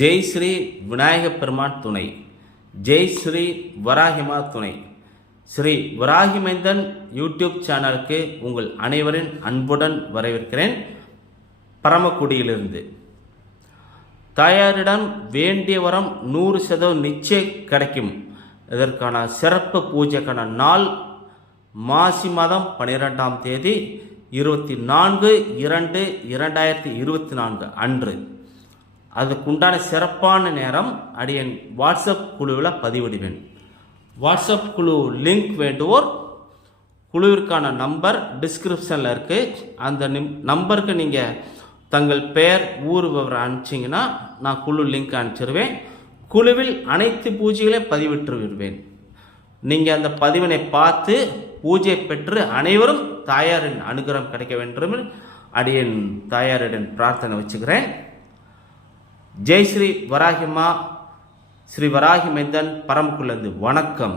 ஜெய் ஸ்ரீ விநாயகப் பெருமான் துணை. ஜெய் ஸ்ரீ வராகிமா துணை. ஸ்ரீ வராகிமேந்தன் யூடியூப் சேனலுக்கு உங்கள் அனைவரின் அன்புடன் வரவேற்கிறேன். பரமக்குடியிலிருந்து. தாயாரிடம் வேண்டிய வரம் நூறு சதவீதம் நிச்சயம் கிடைக்கும். இதற்கான சிறப்பு பூஜைக்கான நாள் மாசி மாதம் பன்னிரெண்டாம் தேதி இருபத்தி நான்கு இரண்டு இரண்டாயிரத்தி இருபத்தி நான்கு அன்று. அதுக்குண்டான சிறப்பான நேரம் அடியன் வாட்ஸ்அப் குழுவில் பதிவிடுவேன். வாட்ஸ்அப் குழு லிங்க் வேண்டுவோர் குழுவிற்கான நம்பர் டிஸ்கிரிப்ஷனில் இருக்குது அந்த நிம் நம்பருக்கு நீங்கள் தங்கள் பெயர் ஊர் விவரம் அனுப்பிச்சிங்கன்னா நான் குழு லிங்க் அனுப்பிச்சிருவேன். குழுவில் அனைத்து பூஜைகளையும் பதிவிட்டு விடுவேன் நீங்கள் அந்த பதிவினை பார்த்து பூஜை பெற்று அனைவரும் தாயாரின் அனுகிரகம் கிடைக்க வேண்டும் அடியன் தாயாரிடம் பிரார்த்தனை வச்சுக்கிறேன். ஜெய் ஸ்ரீ வராகிமா ஸ்ரீ வராகி மைந்தன் பரமக்குள்ளந்து வணக்கம்.